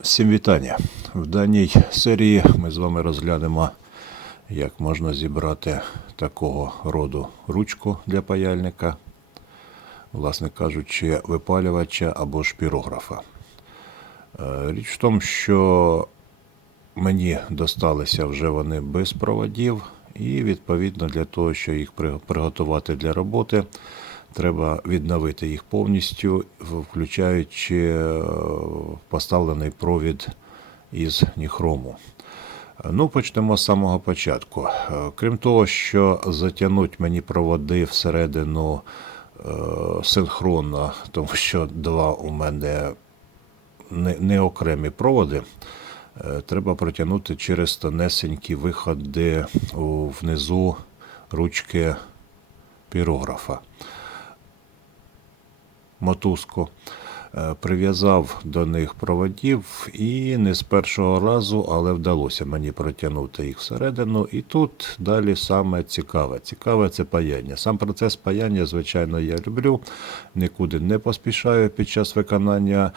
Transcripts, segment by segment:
Всім вітання. В даній серії ми з вами розглянемо, як можна зібрати такого роду ручку для паяльника, власне кажучи, випалювача або ж пірографа. Е, Річ в тому, що мені досталися вже вони без проводів, і відповідно для того, щоб їх приготувати для роботи, треба відновити їх повністю, включаючи е, поставлений провід із ніхрому. Ну, почнемо з самого початку. Е, Крім того, що затягнуть мені проводи всередину е, синхронно, тому що два у мене не, окремі проводи. Треба протягнути через тонесенькі виходи внизу ручки пірографа. Мотузку. Е, Прив'язав до них проводів і не з першого разу, але вдалося мені протягнути їх всередину. І тут далі саме цікаве. Цікаве це паяння. Сам процес паяння, звичайно, я люблю, нікуди не поспішаю під час виконання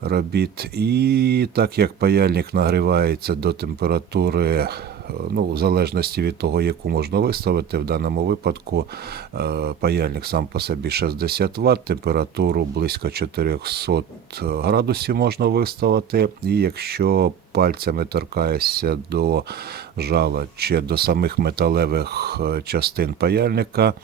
робіт. І так як паяльник нагрівається до температури, ну, в залежності від того, яку можна виставити, в даному випадку е, паяльник сам по собі 60 Вт, температуру близько 400 градусів можна виставити. І якщо пальцями торкаєшся до жала чи до самих металевих е, частин паяльника,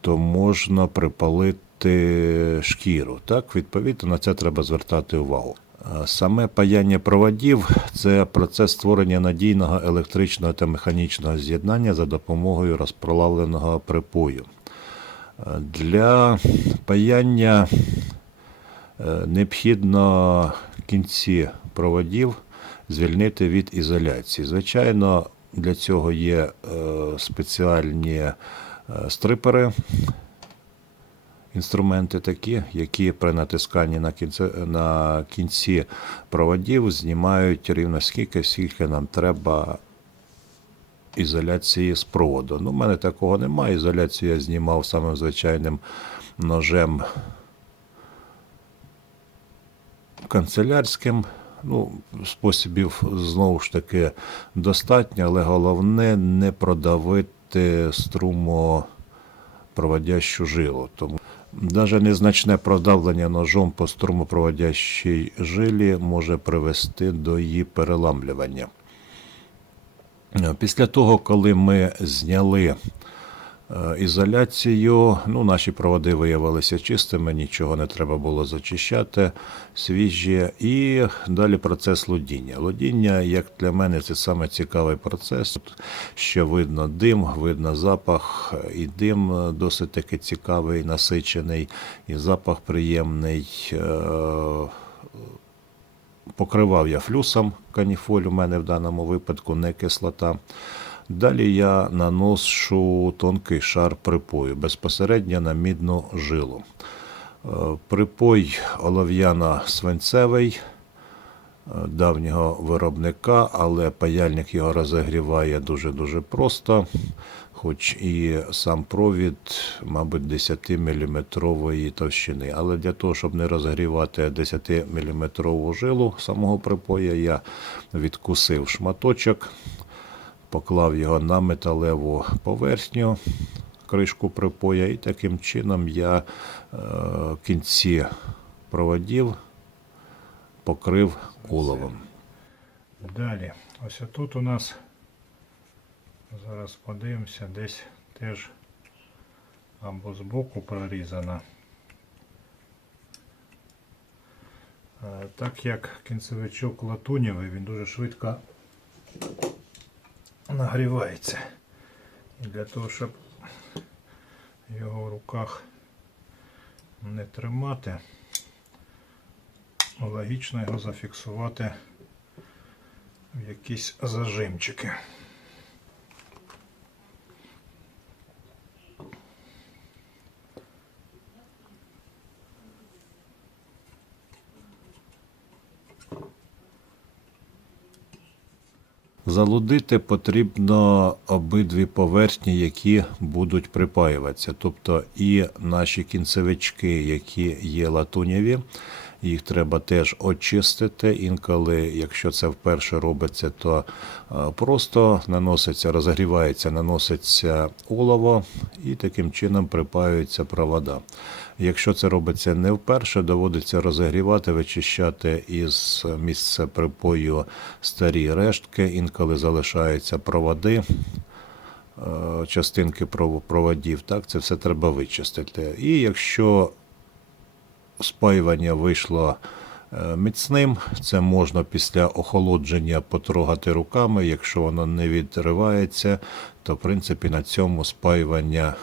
то можна припалити шкіру. Так, відповідно на це треба звертати увагу. Саме паяння проводів це процес створення надійного електричного та механічного з'єднання за допомогою розпролавленого припою. Для паяння е, необхідно кінці проводів звільнити від ізоляції. Звичайно, для цього є е, спеціальні е, стрипери, інструменти такі, які при натисканні на кінці, на кінці проводів знімають рівно скільки, скільки нам треба ізоляції з проводу. Ну, в мене такого немає. Ізоляцію я знімав самим звичайним ножем канцелярським. Ну, способів знову ж таки достатньо, але головне не продавити струмопроводящу жилу. Тому навіть незначне продавлення ножом по струмопроводящій жилі може привести до її переламлювання. Після того, коли ми зняли ізоляцію, ну, наші проводи виявилися чистими, нічого не треба було зачищати, свіжі. І далі процес лудіння. Лудіння, як для мене, це саме цікавий процес. Ще видно дим, видно запах, і дим е, досить таки цікавий, насичений, і запах приємний. Е, Покривав я флюсом каніфоль, у мене в даному випадку не кислота. Далі я наношу тонкий шар припою безпосередньо на мідну жилу. Е, Припой олов'яно-свинцевий е, давнього виробника, але паяльник його розігріває дуже-дуже просто, хоч і сам провід, мабуть, 10-мм товщини. Але для того, щоб не розігрівати 10-мм жилу самого припоя, я відкусив шматочок, поклав його на металеву поверхню, кришку припоя, і таким чином я е, кінці проводів покрив оловом. Далі, ось тут у нас зараз подивимося, десь теж або збоку прорізано. Е, Так як кінцевичок латунєвий, він дуже швидко нагрівається. І для того, щоб його в руках не тримати, логічно його зафіксувати в якісь зажимчики. Залудити потрібно обидві поверхні, які будуть припаюватися. Тобто і наші кінцевички, які є латунєві, Їх треба теж очистити. Інколи, якщо це вперше робиться, то е, просто наноситься, розігрівається, наноситься олово і таким чином припаюються провода. Якщо це робиться не вперше, доводиться розігрівати, вичищати із місця припою старі рештки, інколи залишаються проводи е, частинки проводів, так, це все треба вичистити. І якщо спаювання вийшло е, міцним, це можна після охолодження потрогати руками. Якщо воно не відривається, то в принципі на цьому спаювання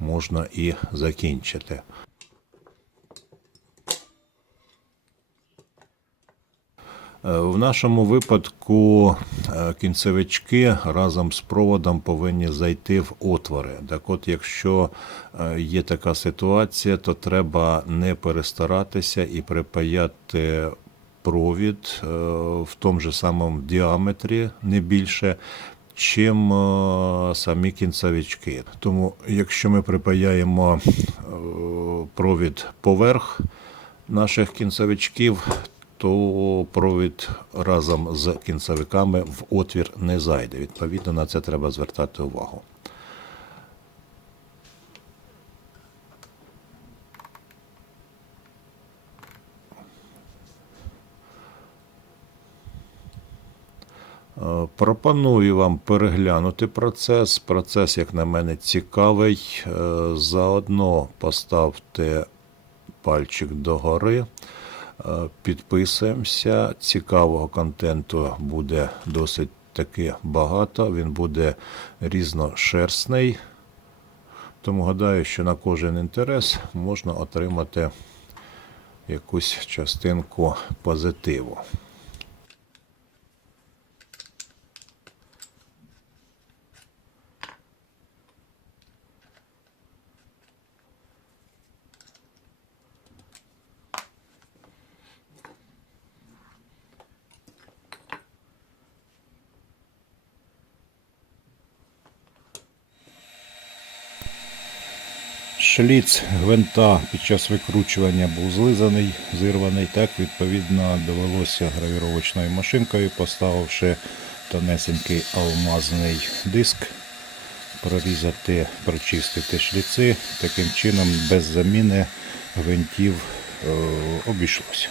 можна і закінчити. Е, В нашому випадку е, кінцевички разом з проводом повинні зайти в отвори. Так от, якщо е, є така ситуація, то треба не перестаратися і припаяти провід в тому же самому діаметрі, не більше, чим е, самі кінцевички. Тому, якщо ми припаяємо е, провід поверх наших кінцевичків, то провід разом з кінцевиками в отвір не зайде. Відповідно, на це треба звертати увагу. Пропоную вам переглянути процес. Процес, як на мене, цікавий. Е, Заодно поставте пальчик догори. Е, Підписуємося. Цікавого контенту буде досить таки багато. Він буде різношерстний. Тому гадаю, що на кожен інтерес можна отримати якусь частинку позитиву. Шліц гвинта під час викручування був злизаний, зірваний. Так, відповідно, довелося гравіровочною машинкою, поставивши тонесенький алмазний диск, прорізати, прочистити шліци. Таким чином, без заміни гвинтів е, обійшлося.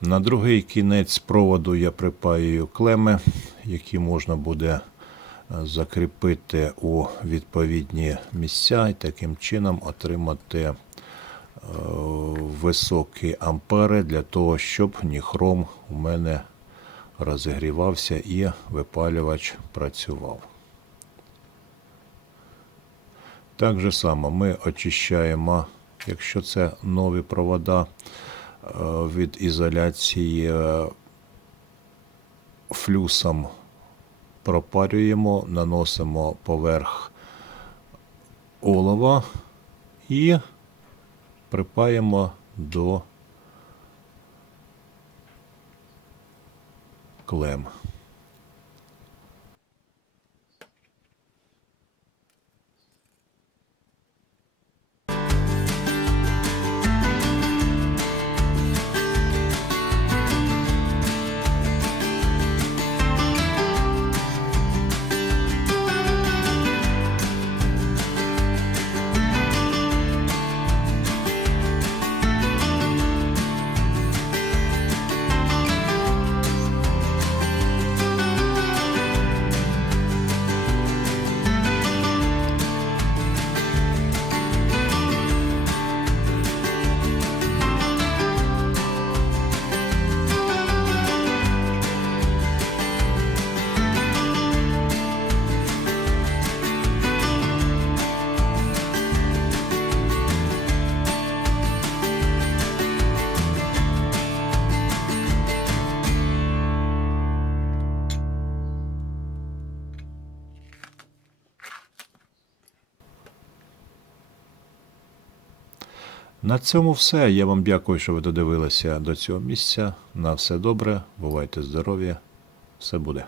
На другий кінець проводу я припаюю клеми, які можна буде е, закріпити у відповідні місця і таким чином отримати е, високі ампери для того, щоб ніхром у мене розігрівався і випалювач працював. Так же само ми очищаємо, якщо це нові провода від ізоляції е, флюсом пропарюємо, наносимо поверх олова і припаємо до клем. На цьому все. Я вам дякую, що ви додивилися до цього місця. На все добре, бувайте здорові, все буде.